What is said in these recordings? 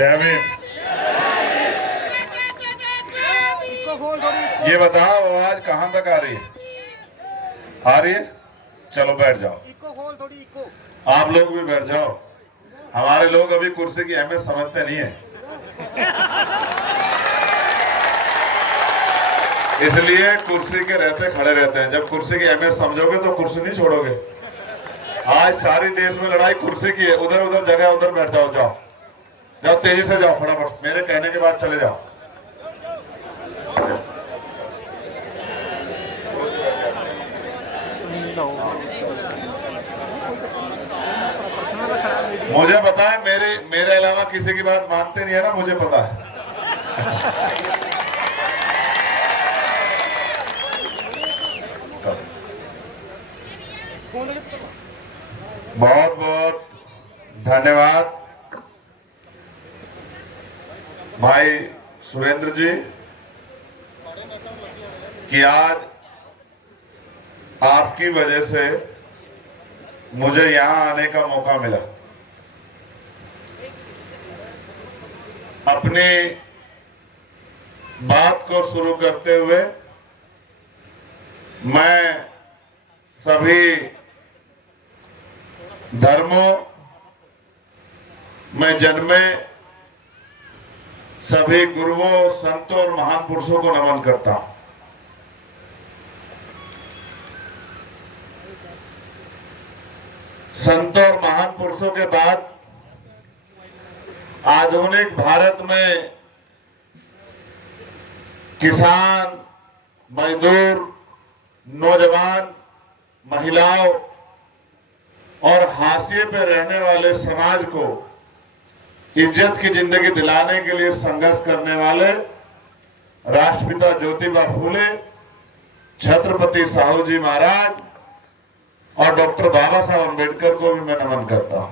जय भीम। ये बताओ आवाज कहां तक आ रही है? आ रही है? चलो बैठ जाओ। आप लोग भी बैठ जाओ। हमारे लोग अभी कुर्सी की अहमियत समझते नहीं है, इसलिए कुर्सी के रहते खड़े रहते हैं। जब कुर्सी की अहमियत समझोगे तो कुर्सी नहीं छोड़ोगे। आज सारी देश में लड़ाई कुर्सी की है। उधर उधर जगह उधर बैठ जाओ। जाओ जाओ, तेजी से जाओ, फटाफट मेरे कहने के बाद चले जाओ। मुझे पता है मेरे अलावा किसी की बात मानते नहीं है ना, मुझे पता है। बहुत बहुत धन्यवाद भाई सुरेंद्र जी कि आज आपकी वजह से मुझे यहां आने का मौका मिला। अपनी बात को शुरू करते हुए मैं सभी धर्मों में जन्मे सभी गुरुओं, संतों और महान पुरुषों को नमन करता हूं। संतों और महान पुरुषों के बाद आधुनिक भारत में किसान, मजदूर, नौजवान, महिलाओं और हाशिए पे रहने वाले समाज को इज्जत की जिंदगी दिलाने के लिए संघर्ष करने वाले राष्ट्रपिता ज्योतिबा फूले, छत्रपति साहू जी महाराज और डॉक्टर बाबा साहब अम्बेडकर को भी मैं नमन करता हूं।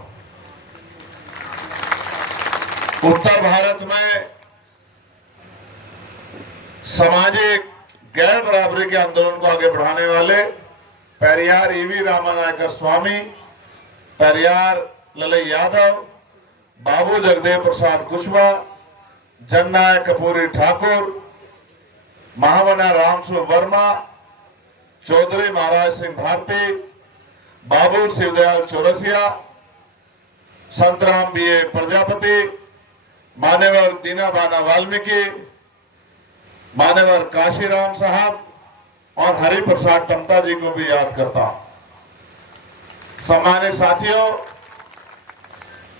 उत्तर भारत में सामाजिक गैर बराबरी के आंदोलन को आगे बढ़ाने वाले पेरियार ईवी रामानायकर स्वामी, पेरियार ललई यादव, बाबू जगदेव प्रसाद कुशवाहा, जननायक कपूरी ठाकुर, महामना रामसु वर्मा, चौधरी महाराज सिंह भारती, बाबू शिवदयाल चौरसिया, संतराम बीए प्रजापति, मान्यवर दीनाबाना वाल्मीकि, मान्यवर काशीराम साहब और हरि प्रसाद टमटा जी को भी याद करता हूं। सम्मानित साथियों,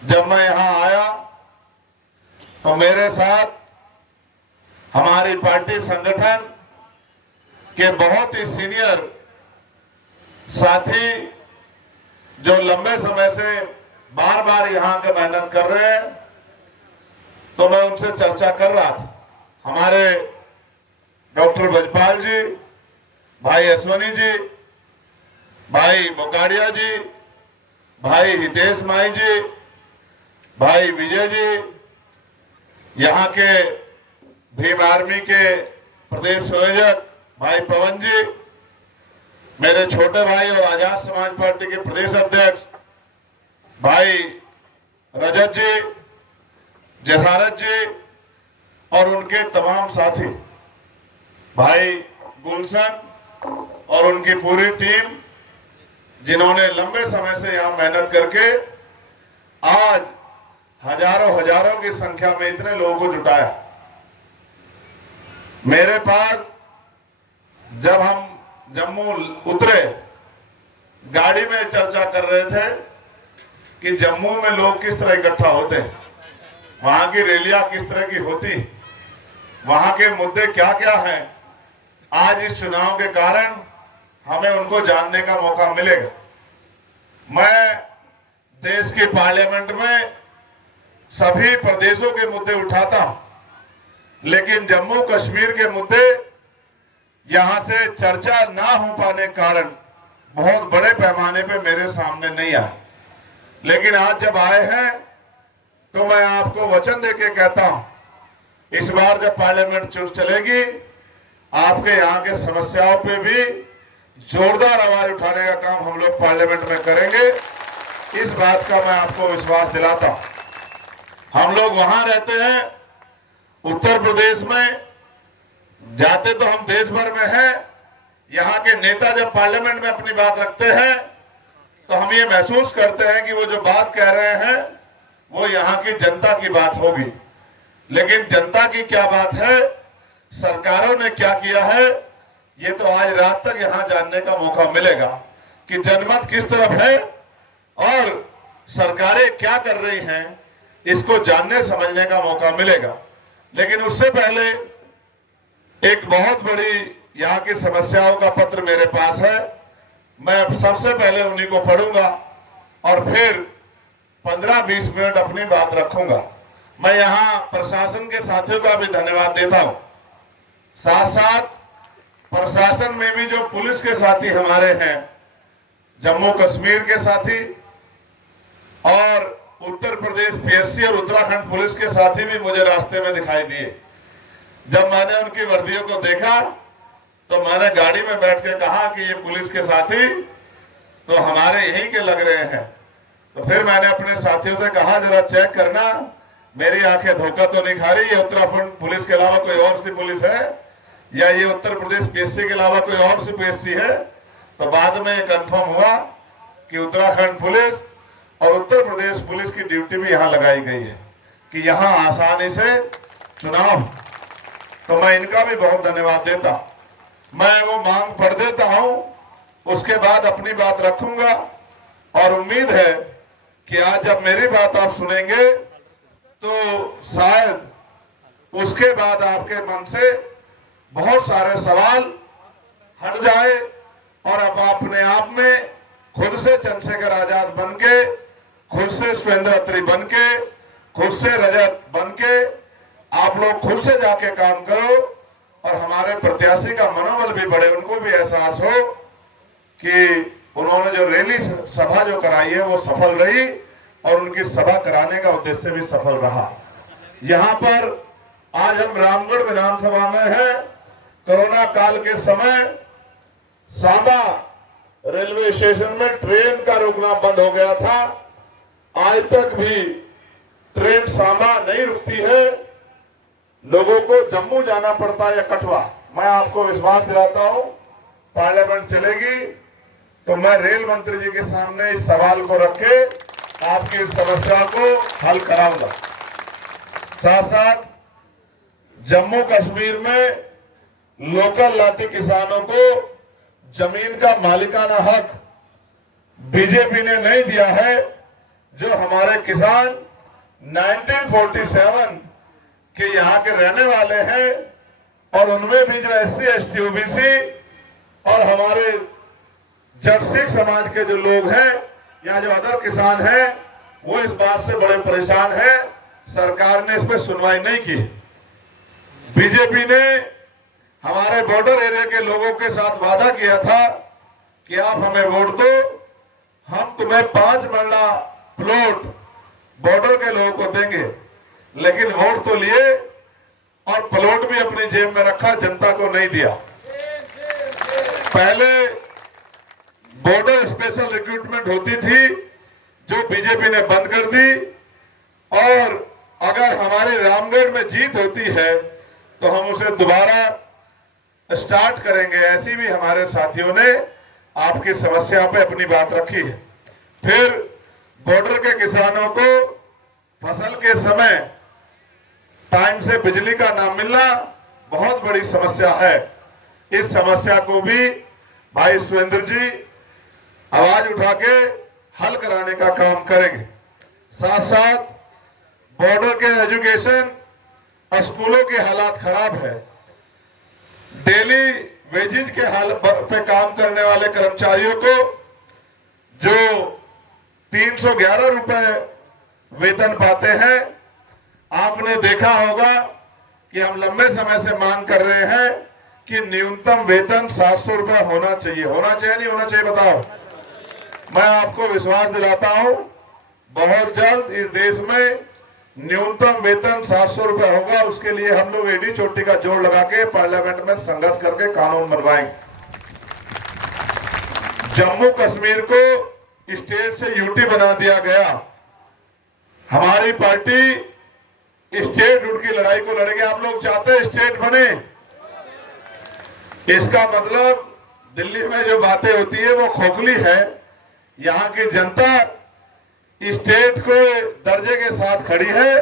जब मैं यहां आया तो मेरे साथ हमारी पार्टी संगठन के बहुत ही सीनियर साथी जो लंबे समय से बार बार यहां के मेहनत कर रहे हैं, तो मैं उनसे चर्चा कर रहा था। हमारे डॉक्टर बजपाल जी, भाई अश्वनी जी, भाई बोकाडिया जी, भाई हितेश माई जी, भाई विजय जी, यहाँ के भीम आर्मी के प्रदेश संयोजक भाई पवन जी, मेरे छोटे भाई और आजाद समाज पार्टी के प्रदेश अध्यक्ष भाई रजत जी, जसारत जी और उनके तमाम साथी, भाई गुलशन और उनकी पूरी टीम, जिन्होंने लंबे समय से यहां मेहनत करके आज हजारों की संख्या में इतने लोगों को जुटाया। मेरे पास जब हम जम्मू उतरे, गाड़ी में चर्चा कर रहे थे कि जम्मू में लोग किस तरह इकट्ठा होते हैं, वहां की रैलियां किस तरह की होती, वहां के मुद्दे क्या क्या हैं। आज इस चुनाव के कारण हमें उनको जानने का मौका मिलेगा। मैं देश के पार्लियामेंट में सभी प्रदेशों के मुद्दे उठाता हूं, लेकिन जम्मू कश्मीर के मुद्दे यहां से चर्चा ना हो पाने के कारण बहुत बड़े पैमाने पे मेरे सामने नहीं आए। लेकिन आज जब आए हैं तो मैं आपको वचन देके कहता हूं, इस बार जब पार्लियामेंट चलेगी, आपके यहाँ के समस्याओं पे भी जोरदार आवाज उठाने का काम हम लोग पार्लियामेंट में करेंगे। इस बात का मैं आपको विश्वास दिलाता हूं। हम लोग वहां रहते हैं उत्तर प्रदेश में, जाते तो हम देश भर में हैं। यहाँ के नेता जब पार्लियामेंट में अपनी बात रखते हैं तो हम ये महसूस करते हैं कि वो जो बात कह रहे हैं वो यहाँ की जनता की बात होगी। लेकिन जनता की क्या बात है, सरकारों ने क्या किया है, ये तो आज रात तक यहाँ जानने का मौका मिलेगा कि जनमत किस तरफ है और सरकारें क्या कर रही हैं, इसको जानने समझने का मौका मिलेगा। लेकिन उससे पहले एक बहुत बड़ी यहाँ की समस्याओं का पत्र मेरे पास है। मैं सबसे पहले उन्हीं को पढ़ूंगा और फिर 15-20 मिनट अपनी बात रखूंगा। मैं यहाँ प्रशासन के साथियों का भी धन्यवाद देता हूं। साथ साथ प्रशासन में भी जो पुलिस के साथी हमारे हैं, जम्मू कश्मीर के साथी और उत्तर प्रदेश पीएससी और उत्तराखंड पुलिस के साथी भी मुझे रास्ते में दिखाई दिए। जब मैंने उनकी वर्दियों को देखा तो मैंने गाड़ी में बैठ के कहा कि ये पुलिस के साथी तो हमारे यहीं के लग रहे हैं। तो फिर मैंने अपने साथियों से कहा जरा चेक करना, मेरी आंखें धोखा तो नहीं खा रही, ये उत्तराखंड पुलिस के अलावा कोई और सी पुलिस है या ये उत्तर प्रदेश पीएससी के अलावा कोई और सी पीएससी है। तो बाद में ये कंफर्म हुआ कि उत्तराखंड पुलिस और उत्तर प्रदेश पुलिस की ड्यूटी भी यहाँ लगाई गई है कि यहाँ आसानी से चुनाव। तो मैं इनका भी बहुत धन्यवाद देता। मैं वो मांग पढ़ देता हूं, उसके बाद अपनी बात रखूंगा और उम्मीद है कि आज जब मेरी बात आप सुनेंगे तो शायद उसके बाद आपके मन से बहुत सारे सवाल हट जाए और अब अपने आप में खुद से चंद्रशेखर आजाद बनके, खुद से सुरेंद्र अत्री बनके, खुद से रजत बनके आप लोग खुद से जाके काम करो और हमारे प्रत्याशी का मनोबल भी बढ़े, उनको भी एहसास हो कि उन्होंने जो रैली सभा जो कराई है वो सफल रही और उनकी सभा कराने का उद्देश्य भी सफल रहा। यहाँ पर आज हम रामगढ़ विधानसभा में हैं। कोरोना काल के समय सांबा रेलवे स्टेशन में ट्रेन का रुकना बंद हो गया था। आज तक भी ट्रेन सांबा नहीं रुकती है, लोगों को जम्मू जाना पड़ता है या कठुआ। मैं आपको विश्वास दिलाता हूं पार्लियामेंट चलेगी तो मैं रेल मंत्री जी के सामने इस सवाल को रखे आपकी इस समस्या को हल कराऊंगा। साथ साथ जम्मू कश्मीर में लोकल लाठी किसानों को जमीन का मालिकाना हक बीजेपी ने नहीं दिया है। जो हमारे किसान 1947 के यहाँ के रहने वाले हैं और उनमें भी जो SC ST OBC और हमारे जट सिख समाज के जो लोग हैं या जो अदर किसान हैं, वो इस बात से बड़े परेशान हैं। सरकार ने इस पर सुनवाई नहीं की। बीजेपी ने हमारे बॉर्डर एरिया के लोगों के साथ वादा किया था कि आप हमें वोट दो, हम तुम्हें 5 मरला प्लॉट बॉर्डर के लोगों को देंगे। लेकिन वोट तो लिए और प्लॉट भी अपनी जेब में रखा, जनता को नहीं दिया। पहले बॉर्डर स्पेशल रिक्रूटमेंट होती थी जो बीजेपी ने बंद कर दी और अगर हमारी रामगढ़ में जीत होती है तो हम उसे दोबारा स्टार्ट करेंगे। ऐसी भी हमारे साथियों ने आपकी समस्या पे अपनी बात रखी है। फिर बॉर्डर के किसानों को फसल के समय टाइम से बिजली का ना मिलना बहुत बड़ी समस्या है। इस समस्या को भी भाई सुरेंद्र जी आवाज उठा के हल कराने का काम करेंगे। साथ साथ बॉर्डर के एजुकेशन स्कूलों के हालात खराब है। डेली वेजेज के हाल पे काम करने वाले कर्मचारियों को जो 311 रुपए वेतन पाते हैं, आपने देखा होगा कि हम लंबे समय से मांग कर रहे हैं कि न्यूनतम वेतन 700 रुपए होना चाहिए। होना चाहिए नहीं होना चाहिए बताओ। मैं आपको विश्वास दिलाता हूं बहुत जल्द इस देश में न्यूनतम वेतन 700 रुपए होगा। उसके लिए हम लोग एडी चोटी का जोड़ लगा के पार्लियामेंट में संघर्ष करके कानून बनवाएंगे। जम्मू कश्मीर को स्टेट से यूटी बना दिया गया। हमारी पार्टी स्टेट की लड़ाई को लड़ेंगे। आप लोग चाहते हैं स्टेट बने, इसका मतलब दिल्ली में जो बातें होती है वो खोखली है। यहाँ की जनता स्टेट को दर्जे के साथ खड़ी है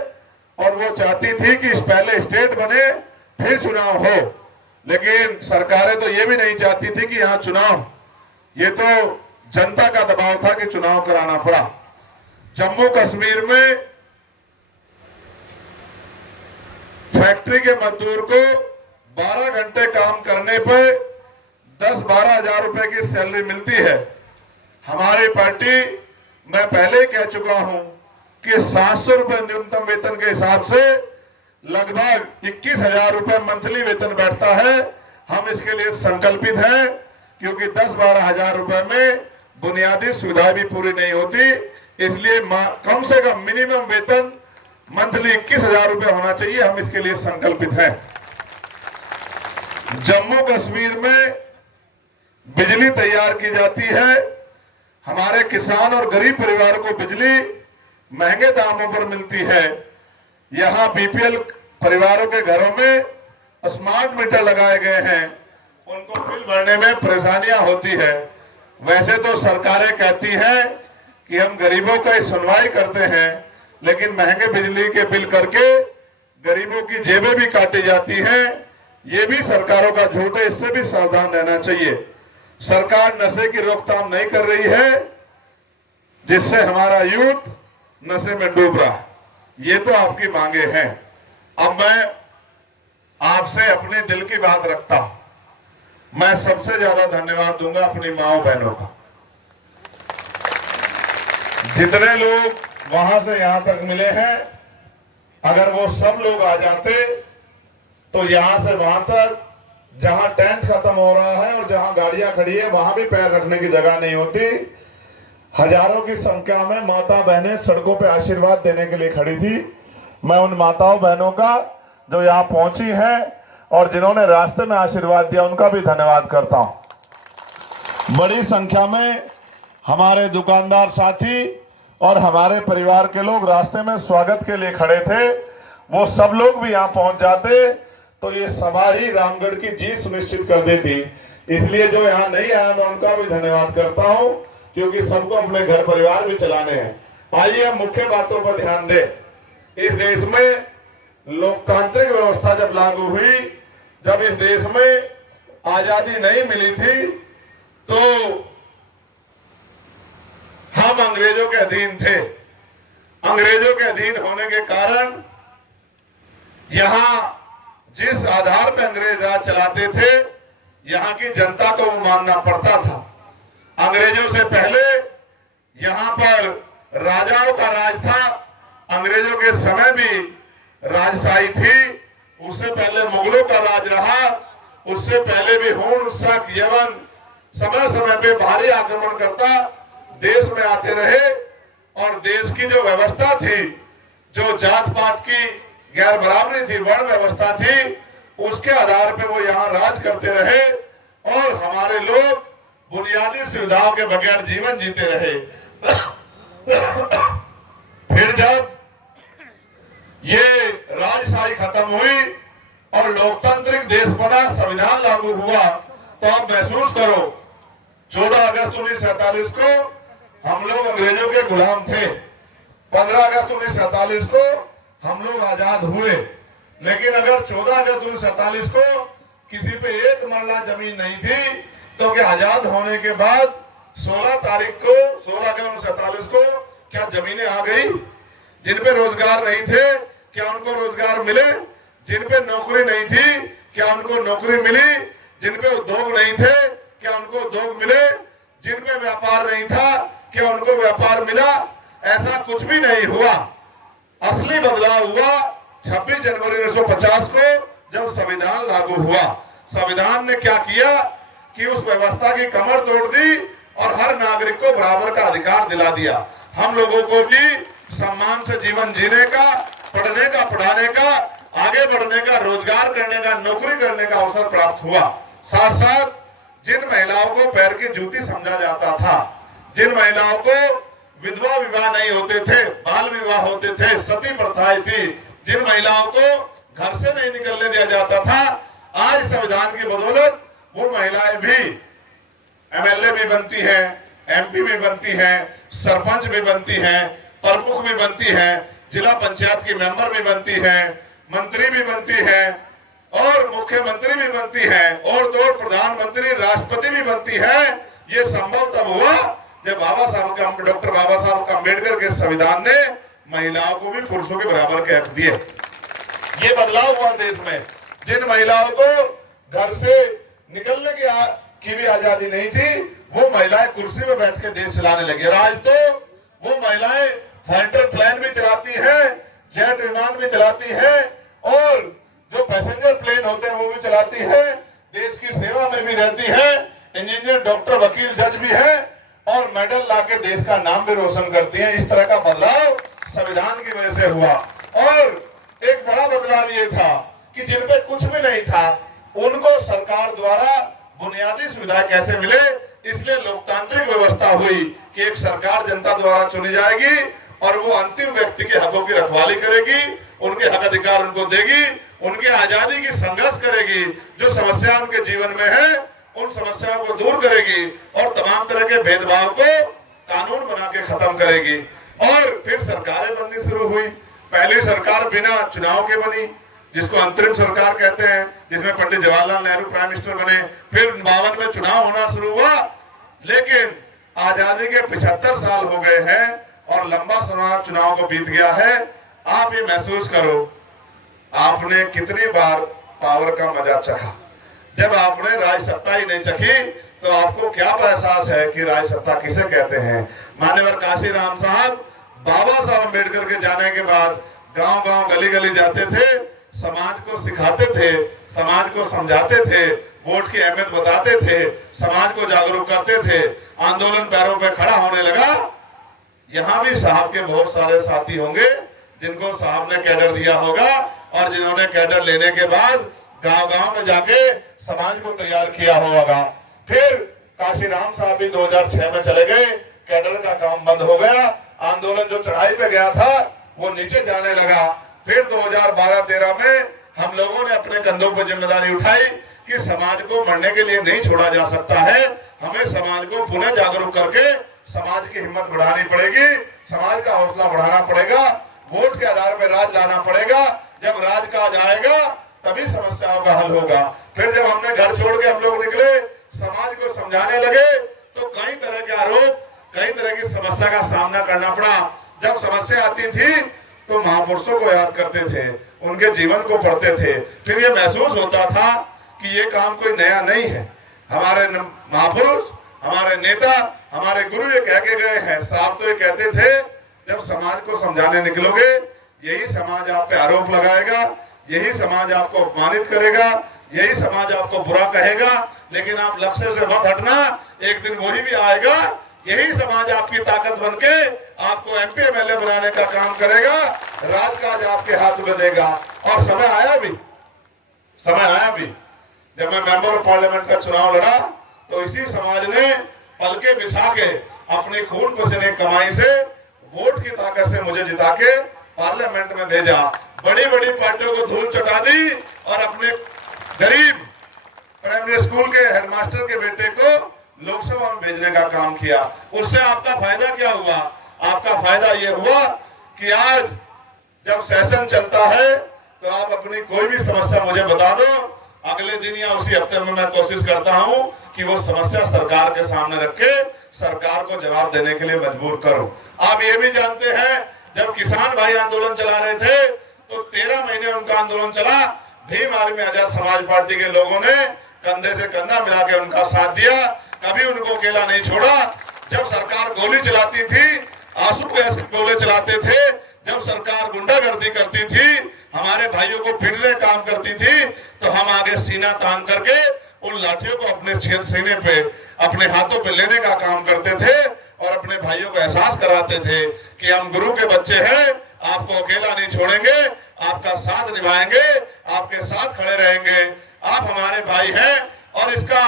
और वो चाहती थी कि पहले स्टेट बने फिर चुनाव हो, लेकिन सरकारें तो ये भी नहीं चाहती थी कि यहाँ चुनाव, ये तो जनता का दबाव था कि चुनाव कराना पड़ा। जम्मू कश्मीर में फैक्ट्री के मजदूर को 12 घंटे काम करने पर 10-12 हजार रुपए की सैलरी मिलती है। हमारी पार्टी, मैं पहले ही कह चुका हूं कि 700 रुपए न्यूनतम वेतन के हिसाब से लगभग 21 हजार रुपए मंथली वेतन बैठता है। हम इसके लिए संकल्पित हैं, क्योंकि 10-12 हजार रुपए में बुनियादी सुविधाएं भी पूरी नहीं होती, इसलिए कम से कम मिनिमम वेतन मंथली 21 हजार रुपए होना चाहिए। हम इसके लिए संकल्पित हैं। जम्मू कश्मीर में बिजली तैयार की जाती है। हमारे किसान और गरीब परिवारों को बिजली महंगे दामों पर मिलती है। यहाँ बीपीएल परिवारों के घरों में स्मार्ट मीटर लगाए गए हैं, उनको बिल भरने में परेशानियां होती है। वैसे तो सरकारें कहती हैं कि हम गरीबों का सुनवाई करते हैं, लेकिन महंगे बिजली के बिल करके गरीबों की जेबें भी काटी जाती हैं। ये भी सरकारों का झूठ है, इससे भी सावधान रहना चाहिए। सरकार नशे की रोकथाम नहीं कर रही है, जिससे हमारा यूथ नशे में डूब रहा है। ये तो आपकी मांगे हैं। अब मैं आपसे अपने दिल की बात रखता हूं। मैं सबसे ज्यादा धन्यवाद दूंगा अपनी माओ बहनों का। जितने लोग वहां से यहां तक मिले हैं, अगर वो सब लोग आ जाते तो यहां से वहां तक, जहां टेंट खत्म हो रहा है और जहां गाड़ियां खड़ी है, वहां भी पैर रखने की जगह नहीं होती। हजारों की संख्या में माता बहनें सड़कों पे आशीर्वाद देने के लिए खड़ी थी। मैं उन माताओं बहनों का जो यहाँ पहुंची हैं और जिन्होंने रास्ते में आशीर्वाद दिया, उनका भी धन्यवाद करता हूं। बड़ी संख्या में हमारे दुकानदार साथी और हमारे परिवार के लोग रास्ते में स्वागत के लिए खड़े थे। वो सब लोग भी यहाँ पहुंच जाते तो ये सभा ही रामगढ़ की जीत सुनिश्चित कर देती। इसलिए जो यहाँ नहीं आया, मैं उनका भी धन्यवाद करता हूं, क्योंकि सबको अपने घर परिवार भी चलाने हैं। आइए हम मुख्य बातों पर ध्यान दें। इस देश में लोकतांत्रिक व्यवस्था जब लागू हुई, जब इस देश में आजादी नहीं मिली थी, तो हम अंग्रेजों के अधीन थे। अंग्रेजों के अधीन होने के कारण यहां जिस आधार पर अंग्रेज राज चलाते थे, यहां की जनता को वो मानना पड़ता था। अंग्रेजों से पहले यहां पर राजाओं का राज था। अंग्रेजों के समय भी राजशाही थी, उससे पहले मुगलों का राज रहा, उससे पहले भी हुन, शक, यवन समय समय पे भारी आक्रमणकर्ता देश में आते रहे। और देश की जो व्यवस्था थी, जो जात पात की गैर बराबरी थी, वर्ण व्यवस्था थी, उसके आधार पे वो यहाँ राज करते रहे और हमारे लोग बुनियादी सुविधाओं के बगैर जीवन जीते रहे। फिर जब ये राजशाही खत्म हुई और लोकतांत्रिक देश बना, संविधान लागू हुआ, तो आप महसूस करो 14 अगस्त 1947 को हम लोग अंग्रेजों के गुलाम थे। 15 अगस्त 1947 को हम लोग आजाद हुए। लेकिन अगर 14 अगस्त 1947 को किसी पे एक मरला जमीन नहीं थी, तो क्या आजाद होने के बाद 16 अगस्त 1947 को क्या जमीनें आ गई? जिन पे रोजगार नहीं थे, क्या उनको रोजगार मिले? जिन पे नौकरी नहीं थी, क्या उनको नौकरी मिली? जिन पे उद्योग नहीं थे, क्या उनको उद्योग मिले? जिन पे व्यापार नहीं था, क्या उनको व्यापार मिला? ऐसा कुछ भी नहीं हुआ। असली बदलाव हुआ 26 जनवरी 1950 को, जब संविधान लागू हुआ। संविधान ने क्या किया कि उस व्यवस्था की कमर तोड़ दी और हर नागरिक को बराबर का अधिकार दिला दिया। हम लोगों को भी सम्मान से जीवन जीने का, पढ़ने का, पढ़ाने का, आगे बढ़ने का, रोजगार करने का, नौकरी करने का अवसर प्राप्त हुआ। साथ साथ जिन महिलाओं को पैर की जूती समझा जाता था, जिन महिलाओं को विधवा विवाह नहीं होते थे, बाल विवाह होते थे, सती प्रथाएं थी, जिन महिलाओं को घर से नहीं निकलने दिया जाता था, आज संविधान की बदौलत वो महिलाएं भी एमएलए भी बनती हैं, एमपी भी बनती हैं, सरपंच भी बनती हैं, प्रमुख भी बनती हैं, जिला पंचायत की मेंबर भी बनती हैं, मंत्री भी बनती हैं और मुख्यमंत्री भी बनती हैं और तो प्रधानमंत्री राष्ट्रपति भी बनती है। ये संभव तब हुआ जब डॉक्टर बाबा साहब अम्बेडकर के संविधान ने महिलाओं को भी पुरुषों के बराबर के हक दिए। ये बदलाव हुआ देश में। जिन महिलाओं को घर से निकलने की भी आजादी नहीं थी, वो महिलाएं कुर्सी में बैठ के देश चलाने लगी। आज तो वो महिलाएं फाइटर प्लेन भी चलाती हैं, जेट विमान भी चलाती हैं और जो पैसेंजर प्लेन होते हैं वो भी चलाती है, देश की सेवा में भी रहती है, इंजीनियर, डॉक्टर, वकील, जज भी है और मेडल लाके देश का नाम भी रोशन करती हैं। इस तरह का बदलाव संविधान की वजह से हुआ। और एक बड़ा बदलाव ये था कि जिन पे कुछ भी नहीं था उनको सरकार द्वारा बुनियादी सुविधाएं कैसे मिले, इसलिए लोकतांत्रिक व्यवस्था हुई कि एक सरकार जनता द्वारा चुनी जाएगी और वो अंतिम व्यक्ति के हकों की रखवाली करेगी, उनके हक अधिकार उनको देगी, उनकी आजादी की संघर्ष करेगी, जो समस्या उनके जीवन में है उन समस्याओं को दूर करेगी और तमाम तरह के भेदभाव को कानून बना के खत्म करेगी। और फिर सरकारें बननी शुरू हुई। पहली सरकार बिना चुनाव के बनी, जिसको अंतरिम सरकार कहते हैं, जिसमें पंडित जवाहरलाल नेहरू प्राइम मिनिस्टर बने। फिर 52 में चुनाव होना शुरू हुआ, लेकिन आजादी के 75 साल हो गए हैं और लंबा समय चुनाव को बीत गया है। आप ये महसूस करो, आपने कितनी बार पावर का मजा चखा। जब आपने राज सत्ता ही नहीं चखी तो आपको क्या एहसास है कि राज सत्ता किसे कहते हैं। मान्यवर काशीराम साहब बाबा साहब अम्बेडकर के जाने के बाद गांव गांव गली गली जाते थे, समाज को सिखाते थे, समाज को समझाते थे, वोट की अहमियत बताते थे, समाज को जागरूक करते थे। आंदोलन पैरों पे खड़ा होने लगा। यहाँ भी साहब के बहुत सारे साथी होंगे जिनको साहब ने कैडर दिया होगा और जिन्होंने कैडर लेने के बाद गांव गांव में जाके समाज को तैयार किया होगा। फिर काशीराम साहब भी 2006 में चले गए, कैडर का काम बंद हो गया, आंदोलन जो चढ़ाई पे गया था वो नीचे जाने लगा। फिर 2012-13 में हम लोगों ने अपने कंधों पर जिम्मेदारी उठाई कि समाज को मरने के लिए नहीं छोड़ा जा सकता है, हमें समाज को पुनः जागरूक करके समाज की हिम्मत बढ़ानी पड़ेगी, समाज का हौसला बढ़ाना पड़ेगा, वोट के आधार पर राज लाना पड़ेगा। जब राज का आएगा तभी समस्याओं का हल होगा। फिर जब हमने घर छोड़ के हम लोग निकले, समाज को समझाने लगे, तो कई तरह के आरोप, कई तरह की समस्या का सामना करना पड़ा। जब समस्या आती थी तो महापुरुषों को याद करते थे, उनके जीवन को पढ़ते थे। फिर ये महसूस होता था कि ये काम कोई नया नहीं है। हमारे महापुरुष, हमारे नेता, हमारे गुरु ये कह के गए हैं। साहब तो ये कहते थे, जब समाज को समझाने निकलोगे यही समाज आप पे आरोप लगाएगा, यही समाज आपको अपमानित करेगा, यही समाज आपको बुरा कहेगा, लेकिन आप लक्ष्य से मत हटना, एक दिन वही भी आएगा, यही समाज आपकी ताकत बनके आपको एमपी एमएलए बनाने का काम करेगा, राजकाज आपके हाथ में देगा। और समय आया भी। जब मैं मेंबर ऑफ पार्लियामेंट का चुनाव लड़ा तो इसी समाज ने पलके बिछा के अपनी खून पसीने कमाई से वोट की ताकत से मुझे जिता के पार्लियामेंट में भेजा। बड़ी बड़ी पार्टियों को धूल चटा दी और अपने गरीब प्राइमरी स्कूल के हेडमास्टर के बेटे को लोकसभा में भेजने का काम किया। उससे आपका फायदा क्या हुआ? आपका फायदा यह हुआ कि आज जब सेशन चलता है तो आप अपनी कोई भी समस्या मुझे बता दो, अगले दिन या उसी हफ्ते में मैं कोशिश करता हूं कि वो समस्या सरकार के सामने रख के सरकार को जवाब देने के लिए मजबूर करूं। आप ये भी जानते हैं, जब किसान भाई आंदोलन चला रहे थे तो 13 महीने उनका आंदोलन चला। भीम आर्मी आजाद समाज पार्टी के लोगों ने कंधे से कंधा मिला के उनका साथ दिया, कभी उनको अकेला नहीं छोड़ा। जब सरकार गोली चलाती थी, आंसू गैस के गोले चलाते थे, जब सरकार गुंडागर्दी करती थी, हमारे भाइयों को पीटने काम करती थी, तो हम आगे सीना तान करके उन लाठियों को अपने सीने पे, अपने हाथों पे लेने का काम करते थे और अपने भाइयों को एहसास कराते थे कि हम गुरु के बच्चे हैं, आपको अकेला नहीं छोड़ेंगे, आपका साथ निभाएंगे, आपके साथ खड़े रहेंगे, आप हमारे भाई हैं। और इसका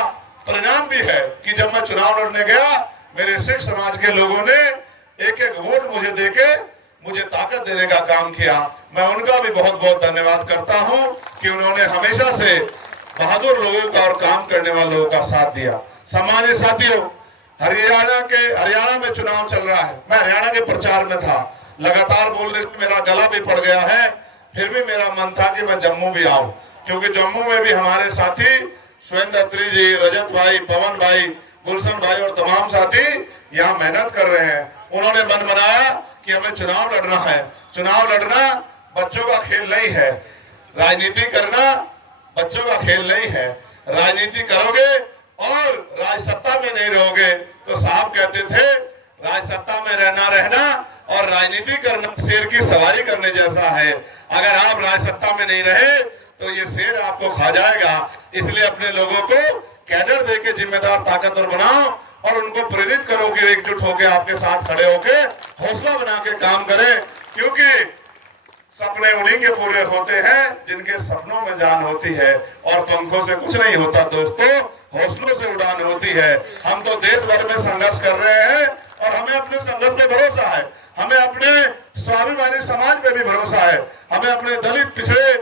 परिणाम भी है कि जब मैं चुनाव लड़ने गया, मेरे सिख समाज के लोगों ने एक एक वोट मुझे देके मुझे ताकत देने का काम किया। मैं उनका भी बहुत बहुत धन्यवाद करता हूं कि उन्होंने हमेशा से बहादुर लोगों का और काम करने वाले लोगों का साथ दिया। सम्मानित साथियों, हरियाणा में चुनाव चल रहा है। मैं हरियाणा के प्रचार में था, लगातार बोलने से मेरा गला भी पड़ गया है। फिर भी मेरा मन था कि मैं जम्मू भी आऊं, क्योंकि जम्मू में भी हमारे साथी सुरेंद्र अत्री जी, रजत भाई, पवन भाई, गुलशन भाई और तमाम साथी यहाँ मेहनत कर रहे हैं। उन्होंने मन बनाया कि हमें चुनाव लड़ना है। चुनाव लड़ना बच्चों का खेल नहीं है, राजनीति करना बच्चों का खेल नहीं है। राजनीति करोगे और राजसत्ता में नहीं रहोगे। तो साहब कहते थे राजसत्ता में रहना और राजनीति करना शेर की सवारी करने जैसा है। अगर आप राजसत्ता में नहीं रहे तो ये शेर आपको खा जाएगा। इसलिए अपने लोगों को कैडर देके जिम्मेदार ताकतवर बनाओ और उनको प्रेरित करो कि एकजुट होकर आपके साथ खड़े होकर हौसला बना के काम करें, क्योंकि सपने उन्हीं के पूरे होते हैं जिनके सपनों में जान होती है। और पंखों से कुछ नहीं होता दोस्तों, हौसलों से उड़ान होती है। हम तो देश भर में संघर्ष कर रहे हैं और हमें अपने संघर्ष पे भरोसा है। हमें अपने स्वाभिमानी समाज पे भी भरोसा है। हमें अपने दलित, पिछड़े,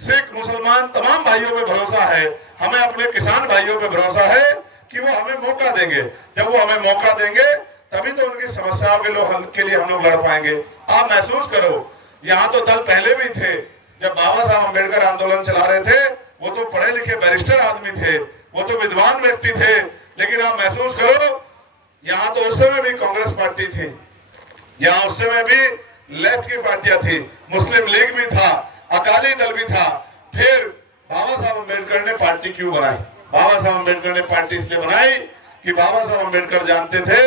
सिख, मुसलमान तमाम भाइयों पे भरोसा है। हमें अपने किसान भाइयों पे भरोसा है कि वो हमें मौका देंगे। जब वो हमें मौका देंगे तभी तो उनकी समस्याओं के लिए हम लोग लड़ पाएंगे। आप महसूस करो, यहाँ तो दल पहले भी थे। जब बाबा साहब अम्बेडकर आंदोलन चला रहे थे वो तो पढ़े लिखे बैरिस्टर आदमी थे, वो तो विद्वान व्यक्ति थे। लेकिन आप महसूस करो, यहाँ तो उस समय भी कांग्रेस पार्टी थी, यहाँ उस समय भी लेफ्ट की पार्टियां थी, मुस्लिम लीग भी था, अकाली दल भी था। फिर बाबा साहब अम्बेडकर ने पार्टी क्यों बनाई? बाबा साहब अम्बेडकर ने पार्टी इसलिए बनाई कि बाबा साहब अम्बेडकर जानते थे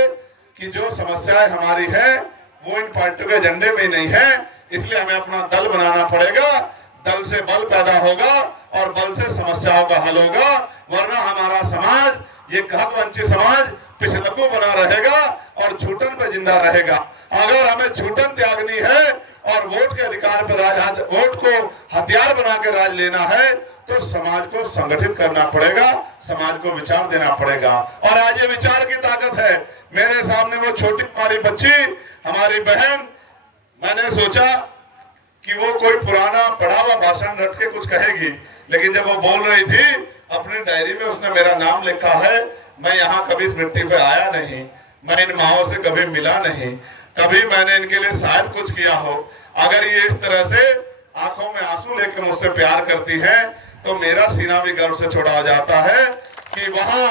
कि जो समस्याएं हमारी है वो इन पार्टियों के एजेंडे में नहीं है। इसलिए हमें अपना दल बनाना पड़ेगा। दल से बल पैदा होगा और बल से समस्याओं का हल होगा, वरना हमारा समाज, ये हक वंचित समाज पिछड़कू बना रहेगा और झूठन पे जिंदा रहेगा। अगर हमें झूठन त्यागनी है और वोट के अधिकार पर वोट को हथियार बना के राज लेना है तो समाज को संगठित करना पड़ेगा, समाज को विचार देना पड़ेगा। और आज ये विचार की ताकत है। मेरे सामने वो छोटी हमारी बच्ची, हमारी बहन, मैंने सोचा कि वो कोई पुराना पढ़ा हुआ भाषण रट के कुछ कहेगी, लेकिन जब वो बोल रही थी अपनी डायरी में उसने मेरा नाम लिखा है। मैं यहाँ कभी इस मिट्टी पे आया नहीं, मैं इन माओं से कभी मिला नहीं, कभी मैंने इनके लिए शायद कुछ किया हो। अगर ये इस तरह से आंखों में आंसू लेकर मुझसे प्यार करती है तो मेरा सीना भी गर्व से छोड़ा हो जाता है कि वहां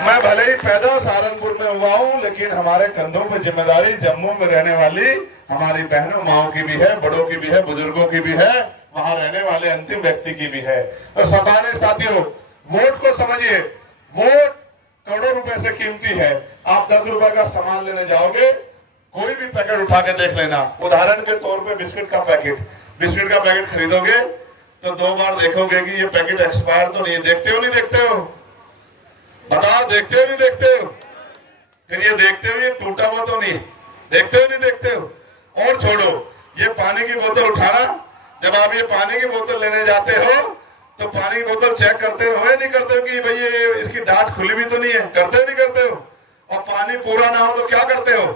मैं भले ही पैदा सहारनपुर में हुआ हूं, लेकिन हमारे कंधों पे जिम्मेदारी जम्मू में रहने वाली हमारी बहनों माओं की भी है, बड़ों की भी है, बुजुर्गों की भी है, वहां रहने वाले अंतिम व्यक्ति की भी है। तो सम्मानित साथियों, वोट को समझिए। वोट करोड़ों रुपए से कीमती है। आप 10 रुपए का सामान लेने जाओगे, कोई भी पैकेट उठा के देख लेना। उदाहरण के तौर पे बिस्किट का पैकेट खरीदोगे तो 2 बार देखोगे कि ये पैकेट एक्सपायर तो नहीं है। देखते हो नहीं देखते हो? बताओ, देखते हो नहीं देखते हो? फिर ये देखते हो ये टूटा हुआ तो नहीं, देखते हो नहीं देखते हो? और छोड़ो, ये पानी की बोतल उठाना, जब आप ये पानी की बोतल लेने जाते हो तो पानी की बोतल चेक करते हो या नहीं करते हो कि भाई ये इसकी डाट खुली भी तो नहीं है? करते हो नहीं करते हो? और पानी पूरा ना हो तो क्या करते हो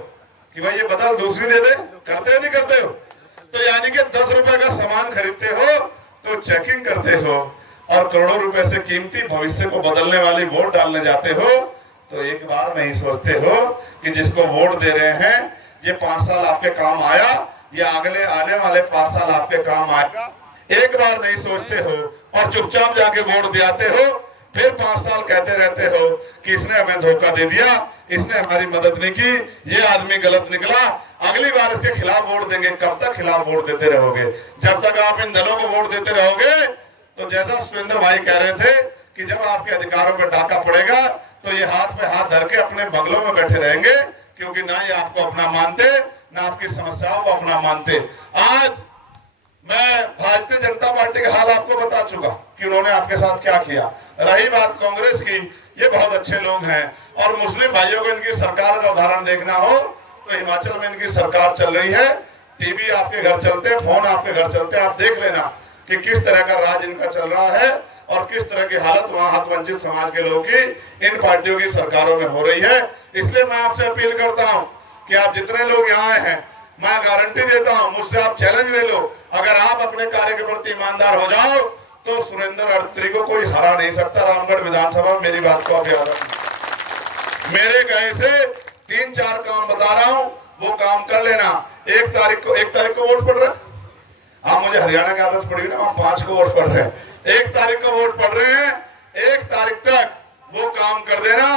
कि भाई ये बोतल दूसरी दे दे? करते हो नहीं करते हो? तो यानी कि 10 रुपए का सामान खरीदते हो तो चेकिंग करते हो, और करोड़ों रुपए से कीमती भविष्य को बदलने वाली वोट डालने जाते हो तो एक बार नहीं सोचते हो कि जिसको वोट दे रहे हैं ये 5 साल आपके काम आया, ये अगले आने वाले 5 साल आपके काम आएगा। एक बार नहीं सोचते हो और चुपचाप जाके वोट दिलाते हो। फिर 5 साल कहते रहते हो कि इसने हमें धोखा दे दिया, इसने हमारी मदद नहीं की, ये आदमी गलत निकला, अगली बार इसके खिलाफ वोट देंगे। कब तक खिलाफ वोट देते रहोगे? जब तक आप इन दलों को वोट देते रहोगे तो जैसा सुरेंद्र भाई कह रहे थे कि जब आपके अधिकारों पर डाका पड़ेगा तो ये हाथ पे हाथ धर के अपने बगलों में बैठे रहेंगे, क्योंकि ना ये आपको अपना मानते, ना आपकी समस्याओं को अपना मानते। आज मैं भारतीय जनता पार्टी का हाल आपको बता चुका कि उन्होंने आपके साथ क्या किया। रही बात कांग्रेस की, ये बहुत अच्छे लोग हैं। और मुस्लिम भाइयों को इनकी सरकार का उदाहरण देखना हो तो हिमाचल में इनकी सरकार चल रही है, टीवी आपके घर चलते हैं, फोन आपके घर चलते हैं। आप देख लेना कि किस तरह का राज इनका चल रहा है और किस तरह की हालत वहां हक वंचित समाज के लोगों की इन पार्टियों की सरकारों में हो रही है। इसलिए मैं आपसे अपील करता हूं कि आप जितने लोग यहाँ आए हैं, मैं गारंटी देता हूं, मुझसे आप चैलेंज ले लो, अगर आप अपने कार्य के प्रति ईमानदार हो जाओ तो सुरेंद्र अडत्री को कोई हरा नहीं सकता रामगढ़ विधानसभा में। मेरी बात को आप याद रखना। मेरे कहे से 3-4 काम बता रहा हूं, वो काम कर लेना। 1 तारीख को वोट पड़ रहा है। हाँ, मुझे हरियाणा की आदत पड़ी ना, वहां 5 को वोट पड़ रहे हैं। 1 तारीख को वोट पड़ रहे हैं। 1 तारीख तक वो काम कर देना।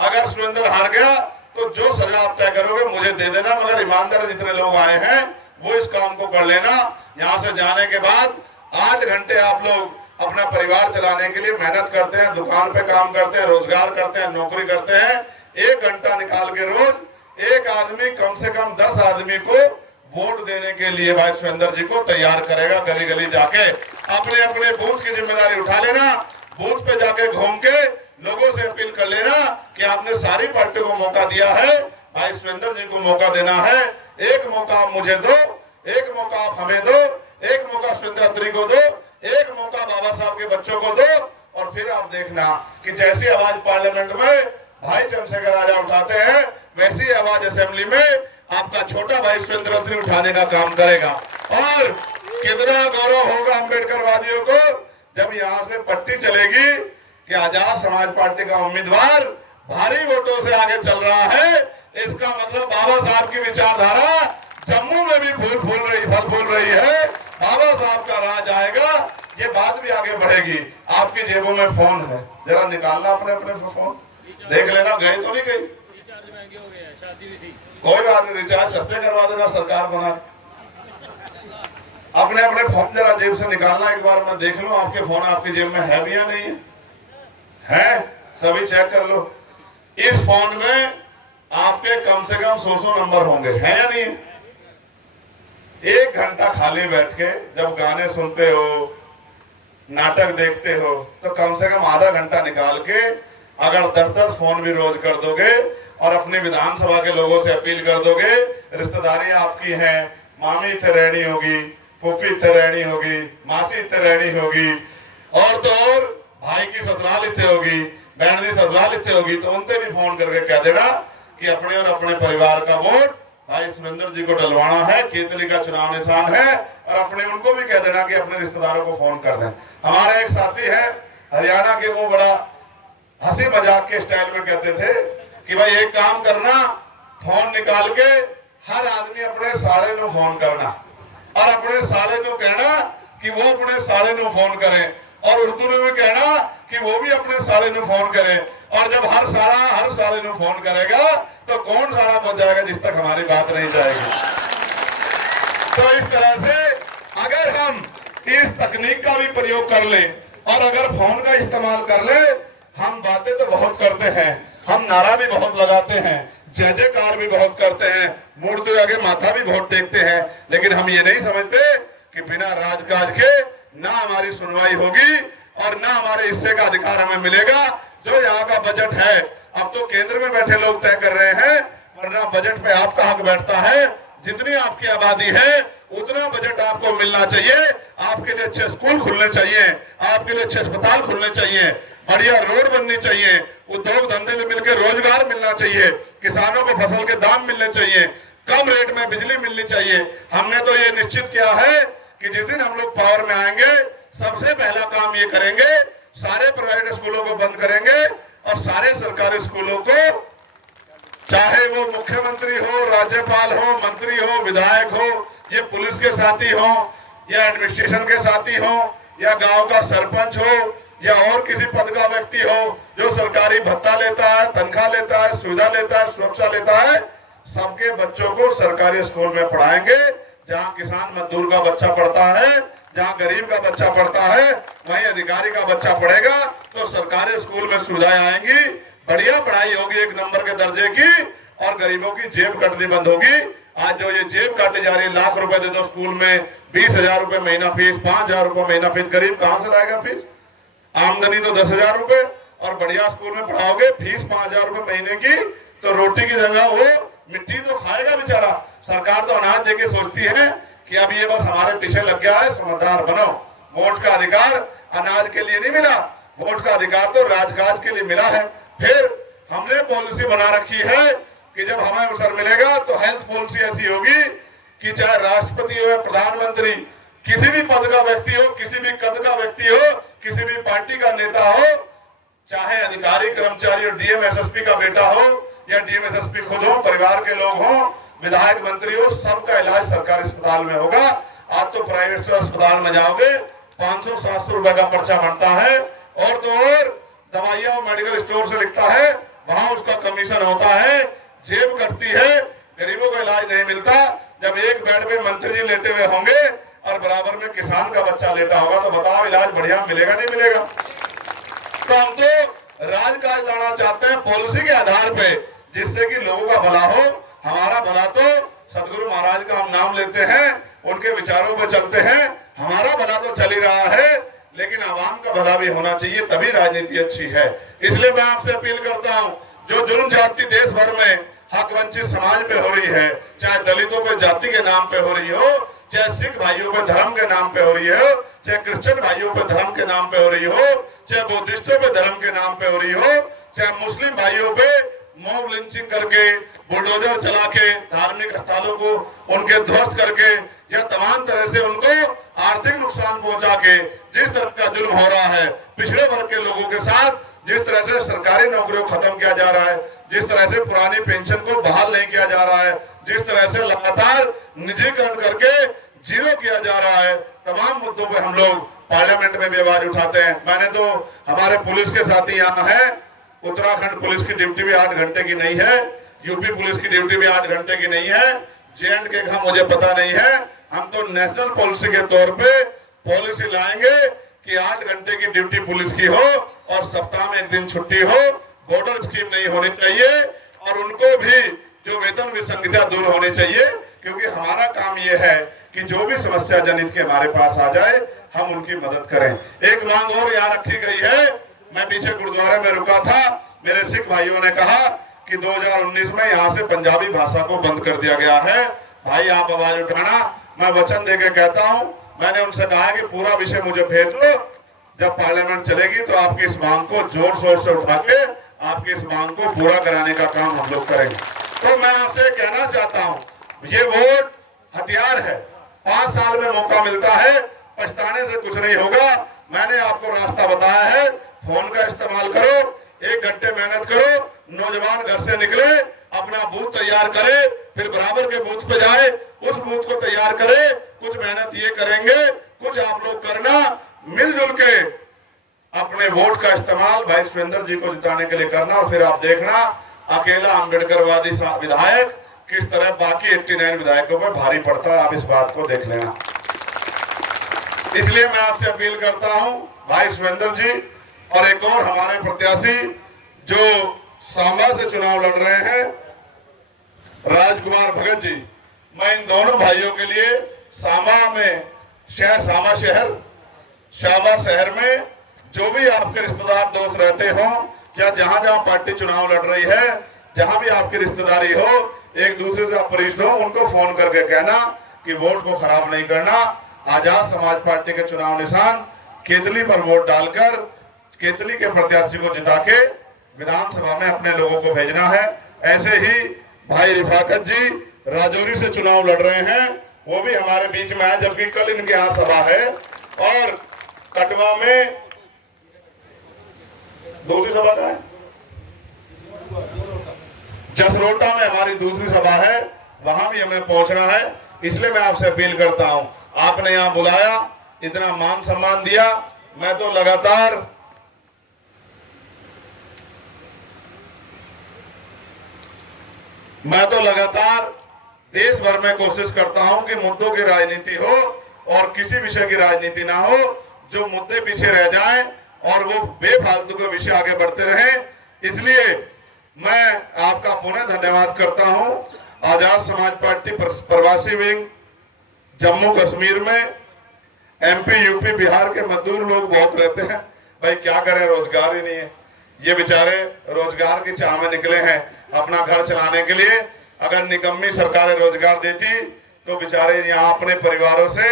अगर सुरेंद्र हार गया तो जो सजा आप तय करोगे मुझे दे देना, मगर ईमानदार जितने लोग आए हैं वो इस काम को कर लेना। यहाँ से जाने के बाद 8 घंटे आप लोग अपना परिवार चलाने के लिए मेहनत करते हैं, दुकान पे काम करते हैं, रोजगार करते हैं, नौकरी करते हैं। 1 घंटा निकाल के रोज एक आदमी कम से कम 10 आदमी को वोट देने के लिए भाई सुरेंद्र जी को तैयार करेगा। गली गली जाके अपने अपने बूथ की जिम्मेदारी उठा लेना। बूथ पे जाके घूम के लोगों से अपील कर लेना कि आपने सारी पार्टी को मौका दिया है, भाई सुरेंद्र जी को मौका देना है। एक मौका आप मुझे दो, एक मौका आप हमें दो, एक मौका सुरेंद्र अत्री को दो, एक मौका बाबा साहब के बच्चों को दो। और फिर आप देखना कि जैसी आवाज पार्लियामेंट में भाई चंद्रशेखर राजा उठाते हैं, वैसी आवाज असेंबली में आपका छोटा भाई सुरेंद्र अत्री उठाने का काम करेगा। और कितना गौरव होगा अम्बेडकर वादियों को जब यहाँ से पट्टी चलेगी कि आजाद समाज पार्टी का उम्मीदवार भारी वोटों से आगे चल रहा है। इसका मतलब बाबा साहब की विचारधारा जम्मू में भी फल फूल रही है। बाबा साहब का राज आएगा, ये बात भी आगे बढ़ेगी। आपकी जेबों में फोन है, जरा निकालना अपने अपने फोन, देख लेना गए तो नहीं गई। कोई बात नहीं, रिचार्ज सस्ते करवा देना सरकार बना के। अपने अपने फोन जरा जेब से निकालना, एक बार मैं देख लूं आपके फोन आपकी जेब में है भी या नहीं है। सभी चेक कर लो। इस फोन में आपके कम से कम 100 नंबर होंगे, हैं या नहीं? 1 घंटा खाली बैठ के जब गाने सुनते हो, नाटक देखते हो, तो कम से कम आधा घंटा निकाल के अगर 10-10 फोन भी रोज कर दोगे और अपनी विधानसभा के लोगों से अपील कर दोगे, रिश्तेदारी आपकी है, मामी इतने रहनी होगी, फूफी इतने रहनी होगी, मासी इतने रहनी होगी, और तो और भाई की ससुराल इतने होगी, बहन की ससुराल इतने होगी, तो उनसे भी फोन करके कह देना कि अपने और अपने परिवार का वोट भाई सुरेंद्र जी को डलवाना है। केतली का चुनाव निशान है। और अपने उनको भी कह देना कि अपने रिश्तेदारों को फोन कर दें। हमारे एक साथी है हरियाणा के, वो बड़ा हंसी मजाक के स्टाइल में कहते थे कि भाई एक काम करना, फोन निकाल के हर आदमी अपने साले नु फोन करना और अपने साले नु कहना कि वो अपने साले नु फोन करें, और उर्दू में भी कहना कि वो भी अपने साले नु फोन करें। और जब हर साले नु फोन करेगा तो कौन साला बच जाएगा जिस तक हमारी बात नहीं जाएगी। तो इस तरह से अगर हम इस तकनीक का भी प्रयोग कर ले और अगर फोन का इस्तेमाल कर ले, हम बातें तो बहुत करते हैं, हम नारा भी बहुत लगाते हैं, जय जयकार भी बहुत करते हैं, मूर्ति आगे माथा भी बहुत टेकते हैं, लेकिन हम ये नहीं समझते कि बिना राजकाज के ना हमारी सुनवाई होगी और ना हमारे हिस्से का अधिकार हमें मिलेगा। जो यहाँ का बजट है, अब तो केंद्र में बैठे लोग तय कर रहे हैं, वरना बजट पे आपका हक बैठता है। जितनी आपकी आबादी है उतना बजट आपको मिलना चाहिए। आपके लिए अच्छे स्कूल खुलने चाहिए, आपके लिए अच्छे अस्पताल खुलने चाहिए, बढ़िया रोड बननी चाहिए, उद्योग धंधे में मिलकर रोजगार मिलना चाहिए, किसानों को फसल के दाम मिलने चाहिए, कम रेट में बिजली मिलनी चाहिए। हमने तो ये निश्चित किया है कि जिस दिन हम लोग पावर में आएंगे, सबसे पहला काम ये करेंगे, सारे प्राइवेट स्कूलों को बंद करेंगे और सारे सरकारी स्कूलों को, चाहे वो मुख्यमंत्री हो, राज्यपाल हो, मंत्री हो, विधायक हो, ये पुलिस के साथी हो या एडमिनिस्ट्रेशन के साथी हो या गांव का सरपंच हो या और किसी पद का व्यक्ति हो जो सरकारी भत्ता लेता है, तनख्वाह लेता है, सुविधा लेता है, सुरक्षा लेता है, सबके बच्चों को सरकारी स्कूल में पढ़ाएंगे। जहाँ किसान मजदूर का बच्चा पढ़ता है, जहाँ गरीब का बच्चा पढ़ता है, वहीं अधिकारी का बच्चा पढ़ेगा। तो सरकारी स्कूल में सुविधाएं आएंगी, बढ़िया पढ़ाई होगी 1 नंबर के दर्जे की, और गरीबों की जेब कटनी बंद होगी। आज जो ये जेब काटी जा रही है, लाख रुपए दे दो स्कूल में, 20,000 रुपए महीना फीस, 5,000 रुपए महीना फीस, गरीब कहाँ से लाएगा फीस? आमदनी तो 10,000 रुपए, और बढ़िया स्कूल में पढ़ाओगे फीस 5,000 रुपए महीने की, तो रोटी की जगह वो मिट्टी तो खाएगा बेचारा। सरकार तो अनाज देके सोचती है कि अब ये बस हमारे पीछे लग गया है, समझदार बनो। वोट का अधिकार अनाज के लिए नहीं मिला, वोट का अधिकार तो राजकाज के लिए मिला है। फिर हमने पॉलिसी बना रखी है कि जब हमें अवसर मिलेगा तो हेल्थ पॉलिसी ऐसी होगी कि चाहे राष्ट्रपति हो या प्रधानमंत्री, किसी भी पद का व्यक्ति हो, किसी भी कद का व्यक्ति हो, किसी भी पार्टी का नेता हो, चाहे अधिकारी कर्मचारी और डीएम एसएसपी का बेटा हो या डीएम एसएसपी खुद हो, परिवार के लोग हो, विधायक मंत्री हो, सबका इलाज सरकारी अस्पताल में होगा। आज तो प्राइवेट अस्पताल में जाओगे 500-700 रुपए का पर्चा बनता है, और तो और दवाइयां मेडिकल स्टोर से लिखता है, वहां उसका कमीशन होता है, जेब कटती है, गरीबों को इलाज नहीं मिलता। जब एक बेड पे मंत्री जी लेटे हुए होंगे और बराबर में किसान का बच्चा लेटा होगा, तो बताओ इलाज बढ़िया मिलेगा नहीं मिलेगा? तो हम तो राजकाज लाना चाहते हैं पॉलिसी के आधार पे, जिससे कि लोगों का भला हो। हमारा भला तो सदगुरु महाराज का हम नाम लेते हैं, उनके विचारों पर चलते हैं, हमारा भला तो चल ही रहा है, लेकिन आवाम का भला भी होना चाहिए, तभी राजनीति अच्छी है। इसलिए मैं आपसे अपील करता हूं, जो जुल्म जाति देश भर में हक वंचित समाज पे हो रही है, चाहे दलितों पे जाति के नाम पे हो रही हो, चाहे सिख भाइयों पे धर्म के नाम पे हो रही हो, चाहे क्रिश्चियन भाइयों पे धर्म के नाम पे हो रही हो, चाहे बुद्धिस्टों पे धर्म के नाम पे हो रही हो, चाहे मुस्लिम भाइयों पे मॉब लिंचिंग करके, बुलडोजर चला के, धार्मिक स्थलों को उनके ध्वस्त करके, या तमाम तरह से उनको आर्थिक नुकसान पहुंचा के जिस तरह का जुल्म हो रहा है पिछड़े वर्ग के लोगों के साथ, जिस तरह से सरकारी नौकरियों को खत्म किया जा रहा है, जिस तरह से पुरानी पेंशन को बहाल नहीं किया जा रहा है, जिस तरह से लगातार निजीकरण करके जीरो किया जा रहा है, तमाम मुद्दों पे हम लोग पार्लियामेंट में भी आवाज उठाते हैं। मैंने तो, हमारे पुलिस के साथी यहाँ है, उत्तराखंड पुलिस की ड्यूटी भी 8 घंटे की नहीं है, यूपी पुलिस की ड्यूटी भी 8 घंटे की नहीं है, जे&के का मुझे पता नहीं है। हम तो नेशनल पॉलिसी के तौर पे पॉलिसी लाएंगे कि 8 घंटे की ड्यूटी पुलिस की हो और सप्ताह में 1 दिन छुट्टी हो, बॉर्डर स्कीम नहीं होनी चाहिए, और उनको भी जो वेतन विसंगतियां दूर होनी चाहिए, क्योंकि हमारा काम यह है कि जो भी समस्या जनहित के हमारे पास आ जाए, हम उनकी मदद करें। एक मांग और यहाँ रखी गई है, मैं पीछे गुरुद्वारे में रुका था, मेरे सिख भाइयों ने कहा कि 2019 में यहाँ से पंजाबी भाषा को बंद कर दिया गया है, भाई आप आवाज उठाना। मैं वचन देके कहता हूँ, मैंने उनसे कहा कि पूरा विषय मुझे भेज दो, जब पार्लियामेंट चलेगी तो आपकी इस मांग को जोर शोर से उठा के आपकी इस मांग को पूरा कराने का काम हम लोग करेंगे। तो मैं आपसे कहना चाहता हूँ, ये वोट हथियार है, 5 साल में मौका मिलता है, पछताने से कुछ नहीं होगा। मैंने आपको रास्ता बताया है, फोन का इस्तेमाल करो, 1 घंटे मेहनत करो, नौजवान घर से निकले, अपना बूथ तैयार करे, फिर बराबर के बूथ पे जाए, उस बूथ को तैयार करे। कुछ मेहनत ये करेंगे, कुछ आप लोग करना, मिलजुल के अपने वोट का इस्तेमाल भाई सुरेंद्र जी को जिताने के लिए करना, और फिर आप देखना अकेला अम्बेडकरवादी विधायक किस तरह बाकी 89 विधायकों पर भारी पड़ता है, आप इस बात को देख लेना। इसलिए मैं आपसे अपील करता हूं, भाई सुरेंद्र जी और एक और हमारे प्रत्याशी जो सांबा से चुनाव लड़ रहे हैं, राजकुमार भगत जी, मैं इन दोनों भाइयों के लिए सांबा में सांबा शहर में जो भी आपके रिश्तेदार दोस्त रहते हो, या जहां जहां पार्टी चुनाव लड़ रही है, जहां भी आपकी रिश्तेदारी हो, एक दूसरे से आप परिचित हो, उनको फोन करके कहना कि वोट को खराब नहीं करना। आजाद समाज पार्टी के चुनाव निशान केतली पर वोट डालकर केतली के प्रत्याशी को जिता के विधानसभा में अपने लोगों को भेजना है। ऐसे ही भाई रिफाकत जी राजौरी से चुनाव लड़ रहे हैं, वो भी हमारे बीच में है, जबकि कल इनके यहाँ सभा है, और कटवा में दूसरी सभा का है, जसरोटा में हमारी दूसरी सभा है, वहां भी हमें पहुंचना है। इसलिए मैं आपसे अपील करता हूं, आपने यहां बुलाया, इतना मान सम्मान दिया, मैं तो लगातार देश भर में कोशिश करता हूं कि मुद्दों की राजनीति हो और किसी विषय की राजनीति ना हो, जो मुद्दे पीछे रह जाएं और वो बेफालतू के विषय आगे बढ़ते रहें। इसलिए मैं आपका पुनः धन्यवाद करता हूं। आजाद समाज पार्टी प्रवासी विंग जम्मू कश्मीर में, एमपी यूपी बिहार के मजदूर लोग बहुत रहते हैं, भाई क्या करें, रोजगार ही नहीं है। ये बेचारे रोजगार की चाह में निकले हैं अपना घर चलाने के लिए। अगर निकम्मी सरकारें रोजगार देती तो बेचारे यहाँ अपने परिवारों से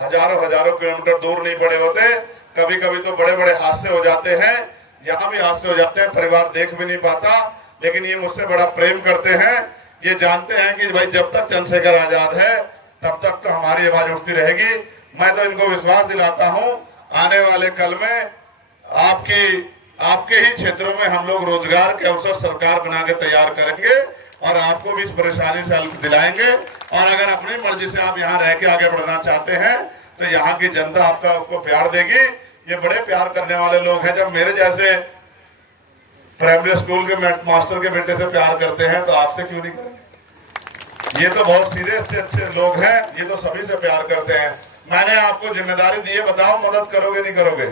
हजारों किलोमीटर दूर नहीं पड़े होते। कभी कभी तो बड़े बड़े हादसे हो जाते हैं, यहाँ भी हादसे हो जाते हैं, परिवार देख भी नहीं पाता, लेकिन ये मुझसे बड़ा प्रेम करते हैं। ये जानते हैं कि भाई जब तक चंद्रशेखर आजाद है तब तक तो हमारी आवाज उठती रहेगी। मैं तो इनको विश्वास दिलाता हूं, आने वाले कल में आपके ही क्षेत्रों में हम लोग रोजगार के अवसर सरकार बना के तैयार करेंगे और आपको भी इस परेशानी से हल्क दिलाएंगे। और अगर अपनी मर्जी से आप यहाँ रह के आगे बढ़ना चाहते हैं तो यहाँ की जनता आपको प्यार देगी। ये बड़े प्यार करने वाले लोग हैं। जब मेरे जैसे प्राइमरी स्कूल के मास्टर के बेटे से प्यार करते हैं तो आपसे क्यों नहीं करेंगे। ये तो बहुत सीधे अच्छे लोग हैं, ये तो सभी से प्यार करते हैं। मैंने आपको जिम्मेदारी दी है, बताओ मदद करोगे नहीं करोगे।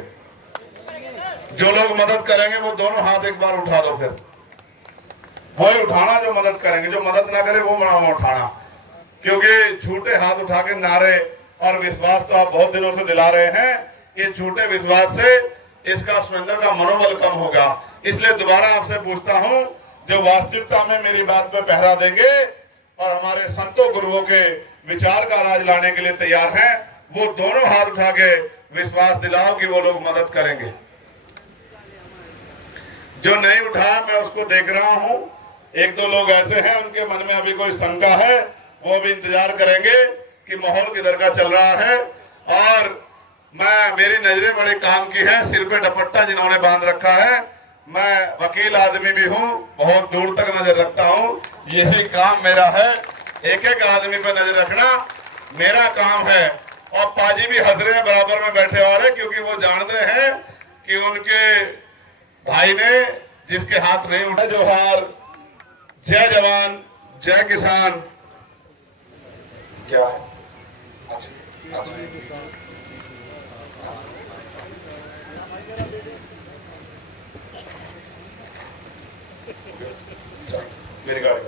जो लोग मदद करेंगे वो दोनों हाथ एक बार उठा दो, फिर वही उठाना जो मदद करेंगे। जो मदद ना करे वो मना उठाना, क्योंकि झूठे हाथ उठा के नारे और विश्वास तो आप बहुत दिनों से दिला रहे हैं। ये झूठे विश्वास से इसका सुरेंद्र का मनोबल कम होगा। इसलिए दोबारा आपसे पूछता हूं, जो वास्तविकता में मेरी बात पे पहरा देंगे और हमारे संतों गुरुओं के विचार का राज लाने के लिए तैयार हैं, वो दोनों हाथ उठा के विश्वास दिलाओ कि वो लोग मदद करेंगे। जो नहीं उठाया मैं उसको देख रहा हूं, एक दो लोग ऐसे हैं उनके मन में अभी कोई शंका है, वो भी इंतजार करेंगे कि माहौल किधर का चल रहा है। और मेरी नजरें बड़े काम की हैं, सिर पे दुपट्टा जिन्होंने बांध रखा है। मैं वकील आदमी भी हूं, बहुत दूर तक नजर रखता हूं, यही काम मेरा है, एक एक आदमी पे नजर रखना मेरा काम है। और पाजी भी हंस रहे हैं बराबर में बैठे वाले, क्योंकि वो जानते हैं कि उनके भाई ने जिसके हाथ नहीं उठा। जोहार, जय जवान जय किसान। क्या है? अच्छा, मेरी गाड़ी